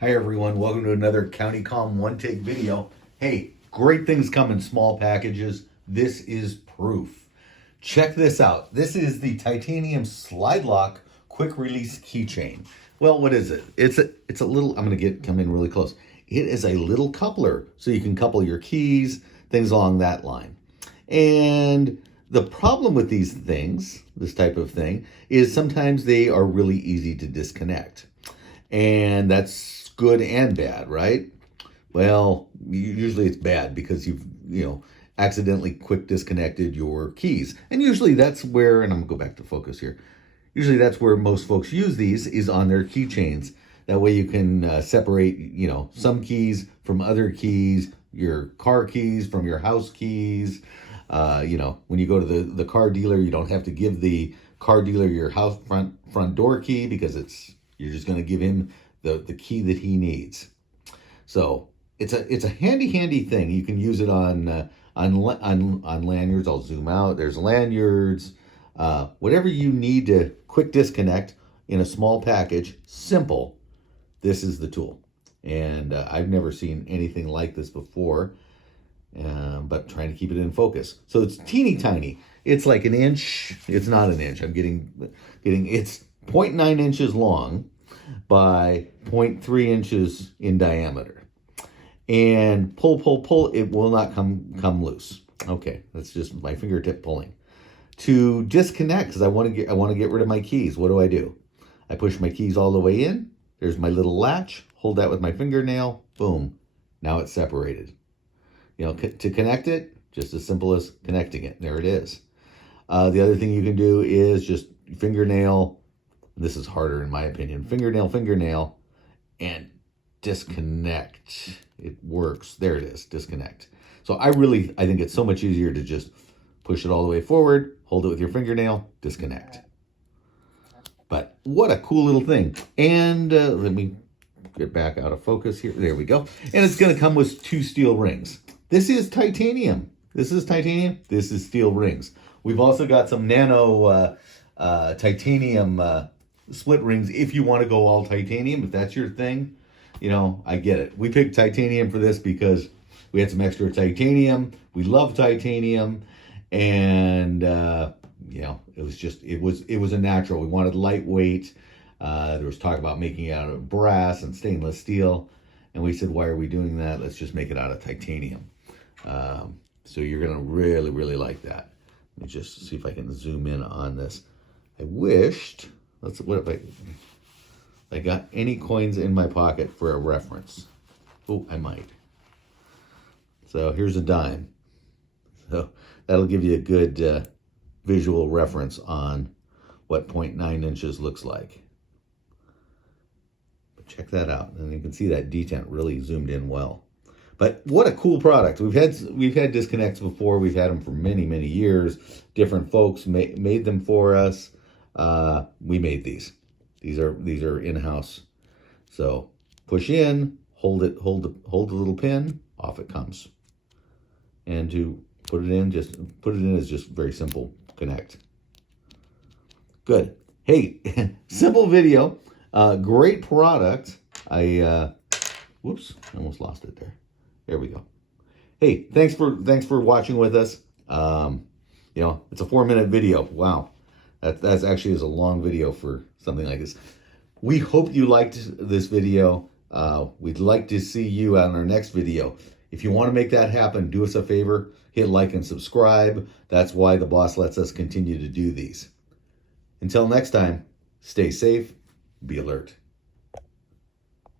Hi everyone, welcome to another County Calm One Take video. Hey, great things come in small packages. This is proof. Check this out. This is the titanium slide lock quick release keychain. Well, what is it? It's a little, I'm gonna come in really close. It is a little coupler, so you can couple your keys, things along that line. And the problem with these things, this type of thing, is sometimes they are really easy to disconnect. And that's good and bad, right? Well, usually it's bad because you've, accidentally quick disconnected your keys. And usually that's where, and I'm gonna go back to focus here. Usually that's where most folks use these is on their keychains. That way you can separate, some keys from other keys, your car keys from your house keys. When you go to the car dealer, you don't have to give the car dealer your house front door key because you're just going to give him the key that he needs. So it's a handy thing. You can use it on lanyards. I'll zoom out. There's lanyards. Whatever you need to quick disconnect in a small package, simple. This is the tool, and I've never seen anything like this before. But trying to keep it in focus. So it's teeny tiny. It's like an inch. It's not an inch. I'm getting. It's 0.9 inches long by 0.3 inches in diameter. And pull, it will not come loose. Okay, that's just my fingertip pulling. To disconnect, because I want to get rid of my keys. What do? I push my keys all the way in. There's my little latch. Hold that with my fingernail. Boom. Now it's separated. To connect it, just as simple as connecting it. There it is. The other thing you can do is just fingernail. This is harder in my opinion. Fingernail, and disconnect. It works. There it is. Disconnect. So I think it's so much easier to just push it all the way forward, hold it with your fingernail, disconnect. But what a cool little thing. And let me get back out of focus here. There we go. And it's going to come with 2 steel rings. This is titanium. This is steel rings. We've also got some nano titanium split rings if you want to go all titanium, if that's your thing. I get it. We picked titanium for this because we had some extra titanium. We love titanium. And, it was a natural. We wanted lightweight. There was talk about making it out of brass and stainless steel. And we said, why are we doing that? Let's just make it out of titanium. So you're going to really, really like that. Let me just see if I can zoom in on this. I wished, what if I got any coins in my pocket for a reference? Oh, I might. So here's a dime. So that'll give you a good visual reference on what 0.9 inches looks like. But check that out. And you can see that detent really zoomed in well. But what a cool product. We've had disconnects before. We've had them for many, many years. Different folks made them for us. We made these. These are in-house. So push in, hold the little pin, off it comes. And to put it in is just very simple. Connect. Good. Hey, simple video. Great product. Whoops, I almost lost it there. There we go. Hey, thanks for watching with us. It's a 4-minute video. Wow. That's actually is a long video for something like this. We hope you liked this video. We'd like to see you on our next video. If you want to make that happen, do us a favor, hit like and subscribe. That's why the boss lets us continue to do these. Until next time, stay safe, be alert.